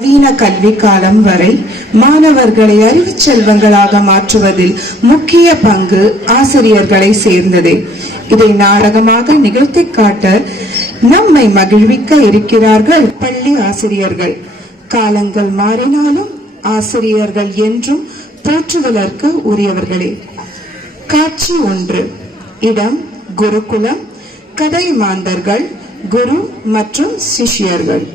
நவீன கல்வி காலம் வரை மாணவர்களை அறிவு செல்வங்களாக மாற்றுவதில் முக்கிய பங்கு ஆசிரியர்களை சேர்ந்ததே. இதை நாடகமாக நிகழ்த்தி காட்ட நம்மை மகிழ்விக்க இருக்கிறார்கள் பள்ளி ஆசிரியர்கள். காலங்கள் மாறினாலும் ஆசிரியர்கள் என்றும் போற்றுதலுக்கு உரியவர்களே. காட்சி 1. இடம் குருகுலம். கதை மாந்தர்கள் குரு மற்றும் சிஷ்யர்கள்.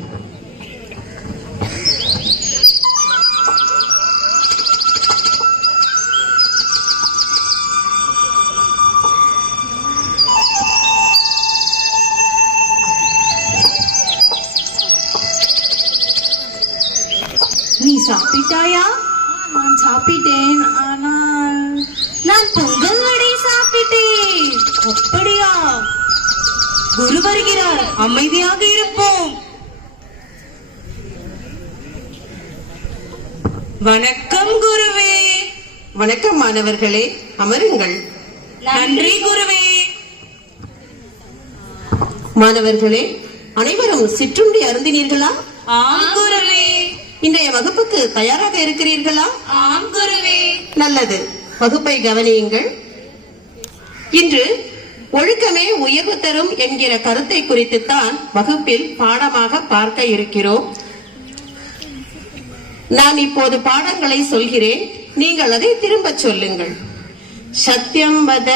நீ சாப்பிட்டாயா? நான் சாப்பிட்டேன், ஆனால் நான் பொங்கல் வடை சாப்பிட்டேன். அப்படியா? குரு வருகிறார், அமைதியாக இருப்போம். வணக்கம் குருவே. வணக்கம் மாணவர்களே, அமருங்கள். நன்றி குருவே. மாணவர்களே, அனைவரும் சிற்றுண்டி அருந்தினீர்களா? ஆம் குருவே. இன்றைய வகுப்புக்கு தயாராக இருக்கிறீர்களா? ஆம் குருவே. நல்லது, வகுப்பை கவனியுங்கள். இன்று ஒழுக்கமே உயர்வு தரும் என்கிற கருத்தை குறித்துத்தான் வகுப்பில் பாடமாக பார்க்க இருக்கிறோம். நான் இப்போது பாடங்களை சொல்கிறேன், நீங்கள் அதை திரும்ப சொல்லுங்கள். சத்யம் வத,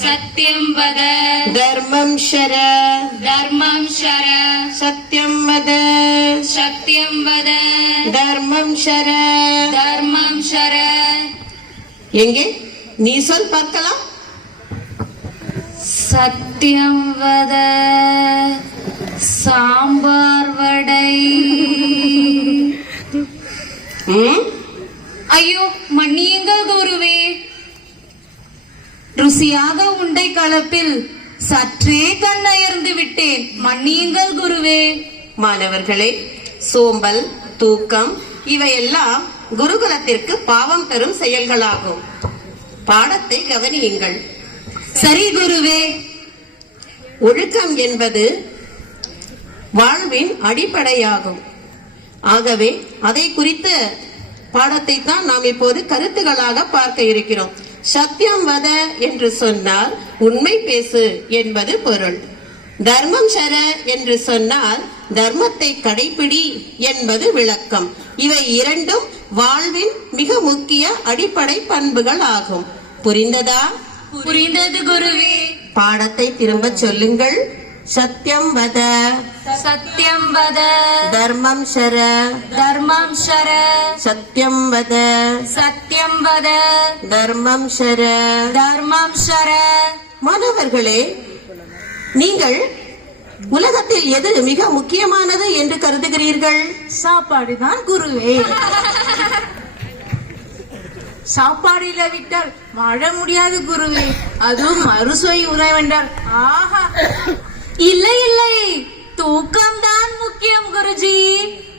சத்யம் வத, தர்மம் ஷர, தர்மம் ஷர, சத்யம் வத, சத்யம் வத, தர்மம் ஷர, தர்மம் ஷர. எங்கே நீ சொல் பார்க்கலாம். சத்யம் வத, சாம்பார் வடை. ஐயோ, மன்னியுங்கள் குருவே. ருசியாக உண்டை கலப்பில் சற்றே கண்ணயர்ந்து விட்டேன், மன்னியுங்கள் குருவே. மாணவர்களே, சோம்பல், தூக்கம் இவையெல்லாம் குருகுலத்திற்கு பாவம் தரும் செயல்களாகும். பாடத்தை கவனியுங்கள். சரி குருவே. ஒழுக்கம் என்பது வாழ்வின் அடிப்படையாகும். ஆகவே அதை குறித்த பாடத்தை தான் நாம் இப்போது கருத்துகளாக பார்க்க இருக்கிறோம். சத்தியம் வத என்று சொன்னால் உண்மை பேசு என்பது பொருள். தர்மம் ஷர என்று சொன்னால் தர்மத்தை கடைபிடி என்பது விளக்கம். இவை இரண்டும் வாழ்வின் மிக முக்கிய அடிப்படை பண்புகள் ஆகும். புரிந்ததா? புரிந்தது குருவே. பாடத்தை திரும்ப சொல்லுங்கள். சத்யம் வத, சத்யம் வத, தர்மம் ஷர, தர்மம் ஷர, சத்யம் வத, சத்யம் வத, தர்மம் ஷர, தர்மம் ஷர. மாணவர்களே, நீங்கள் உலகத்தில் எது மிக முக்கியமானது என்று கருதுகிறீர்கள்? சாப்பாடுதான் குருவே. சாப்பாடு இல்லாவிட்டால் வாழ முடியாது குருவே. அதுவும் அறுசுவை உணவென்றால் ஆஹா. இல்லை இல்லை, தூக்கம்தான் முக்கியம் குருஜி.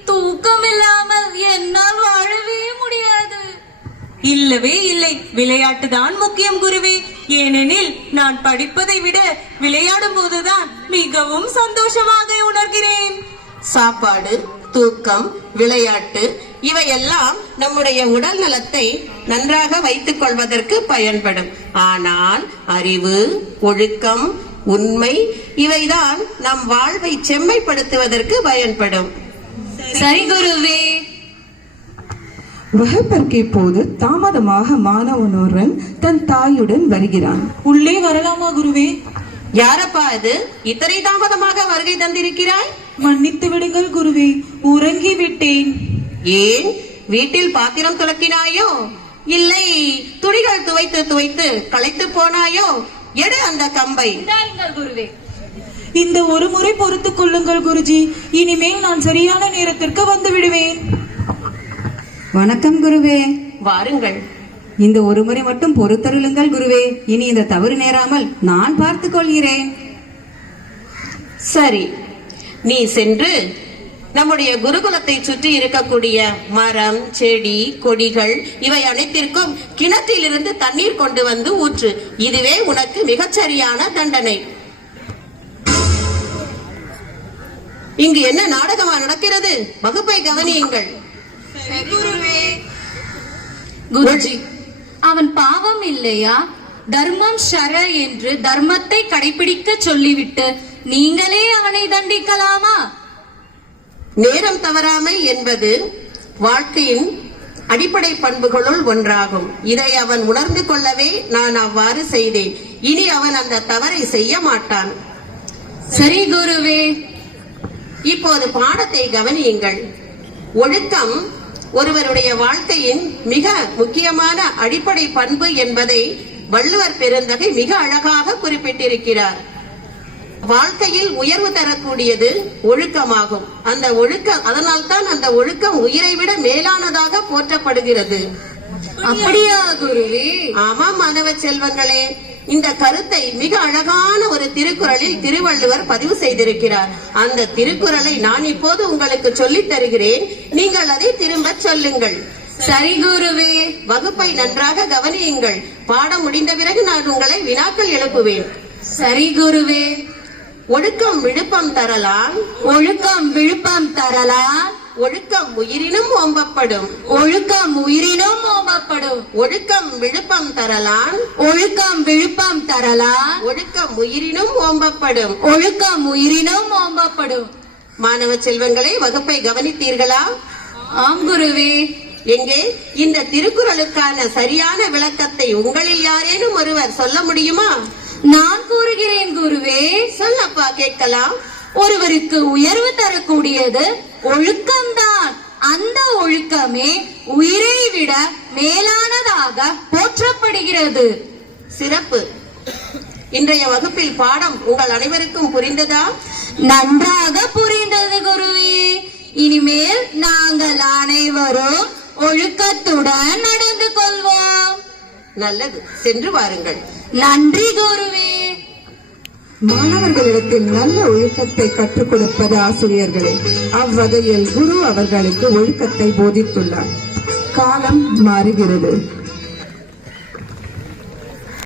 தூக்கம் இல்லாமல் என்னால் வாழவே முடியாது. இல்லவே இல்லை, விளையாட்டு தான் முக்கியம் குருவே. ஏனெனில் நான் படிப்பதை விட விளையாடும் போதுதான் மிகவும் சந்தோஷமாக உணர்கிறேன். சாப்பாடு, தூக்கம், விளையாட்டு இவையெல்லாம் நம்முடைய உடல் நலத்தை நன்றாக வைத்துக் கொள்வதற்கு பயன்படும். ஆனால் அறிவு, ஒழுக்கம், உண்மை இவைதான் நம் வாழ்வை செம்மைப்படுத்துவதற்கு பயன்படும். சரி குருவே. வகுப்பிற்கு போது தாமதமாக மாணவன் ஒருவன் தன் தாயுடன் வருகிறான். உள்ளே வரலாமா குருவே? யாரப்பா இது? இத்தனை தாமதமாக வருகை தந்திருக்கிறாய்? மன்னித்து விடுங்கள் குருவே, உறங்கி விட்டேன். ஏன், வீட்டில் பாத்திரம் துலக்கினாயோ? இல்லை, துணிகள் துவைத்து துவைத்து களைத்து போனாயோ? எடு அந்த கம்பை. குருவே, இந்த ஒரு முறை பொறுத்துக் கொள்ளுங்கள் குருஜி. இனிமேல் நான் சரியான நேரத்திற்கு வந்து விடுவேன். வணக்கம் குருவே. வாருங்கள். இந்த ஒரு முறை மட்டும் பொறுத்தருளுங்கள் குருவே. இனி இந்த தவறு நேராமல் நான் பார்த்துக் கொள்கிறேன். சரி, நீ சென்று நம்முடைய குருகுலத்தை சுற்றி இருக்கக்கூடிய மரம், செடி, கொடிகள் இவை அனைத்திற்கும் கிணற்றிலிருந்து தண்ணீர் கொண்டு வந்து ஊற்று. இதுவே உனக்கு மிகச்சரியான தண்டனை. இங்கு என்ன நாடகமா நடக்கிறது? வகுப்பை கவனியுங்கள். குருஜி, அவன் பாவம் இல்லையா? தர்மம் ஷர என்று தர்மத்தை கடைபிடிக்க சொல்லிவிட்டு நீங்களே அவனை தண்டிக்கலாமா? நேரம் தவறாமை என்பது வாழ்க்கையின் அடிப்படை பண்புகளுள் ஒன்றாகும். இதை அவன் உணர்ந்து கொள்ளவே நான் அவ்வாறு செய்தேன். இனி அவன் அந்த தவறை செய்ய மாட்டான். சரி குருவே. இப்போது பாடத்தை கவனியுங்கள். ஒழுக்கம் ஒருவருடைய வாழ்க்கையின் மிக முக்கியமான அடிப்படை பண்பு என்பதை வள்ளுவர் பெருந்தகை மிக அழகாக குறிப்பிட்டிருக்கிறார். வாழ்க்கையில் உயர்வு தரக்கூடியது ஒழுக்கமாகும். அந்த ஒழுக்கம், அதனால்தான் அந்த ஒழுக்கம் உயிரை விட மேலானதாக போற்றப்படுகிறது. அப்படியா குருவே? ஆமாம் மாணவ செல்வங்களே, இந்த கருத்தை மிக அழகான ஒரு திருக்குறளில் திருவள்ளுவர் பதிவு செய்திருக்கிறார். அந்த திருக்குறளை நான் இப்போது உங்களுக்கு சொல்லித் தருகிறேன். நீங்கள் அதை திரும்ப சொல்லுங்கள். சரி குருவே. வகுப்பை நன்றாக கவனியுங்கள். பாடம் முடிந்த பிறகு நான் உங்களை வினாக்கள் எழுப்புவேன். சரி குருவே. ஒழுக்கம் விழுப்பம் தரலாம், ஒழுக்கம் விழுப்பம் தரலாம், ஒழுக்கம் உயிரினும் ஓம்பப்படும். ஒழுக்கம் உயிரினும் ஓம்பப்படும். ஒழுக்கம் விழுப்பம் தரலாம், ஒழுக்கம் விழுப்பம் தரலாம், ஒழுக்கம் உயிரினும் ஓம்பப்படும். ஒழுக்கம் உயிரினும் ஓம்பப்படும். மாணவ செல்வங்களே, வகுப்பை கவனித்தீர்களா? ஆம் குருவே. எங்கே இந்த திருக்குறளுக்கான சரியான விளக்கத்தை உங்களில் யாரேனும் ஒருவர் சொல்ல முடியுமா? நான் கூறுகிறேன் குருவே. சொல்லப்பா, கேட்கலாம். ஒருவருக்கு உயர்வு தரக்கூடியது ஒழுக்கம்தான். அந்த ஒழுக்கமே உயிரை விட மேலானதாக போற்றப்படுகிறது. சிறப்பு. இன்றைய வகுப்பில் பாடம் உங்கள் அனைவருக்கும் புரிந்ததா? நன்றாக புரிந்தது குருவே. இனிமேல் நாங்கள் அனைவரும் ஒழுக்கத்துடன் நடந்து கொள்வோம். நல்லது, சென்று வாருங்கள். நன்றி குருவே. மாணவர்களிடத்தில் நல்ல ஒழுக்கத்தை கற்றுக் கொடுப்பது ஆசிரியர்களே. அவ்வகையில் குரு அவர்களுக்கு ஒழுக்கத்தை போதித்துள்ளார். காலம் மாறுகிறது.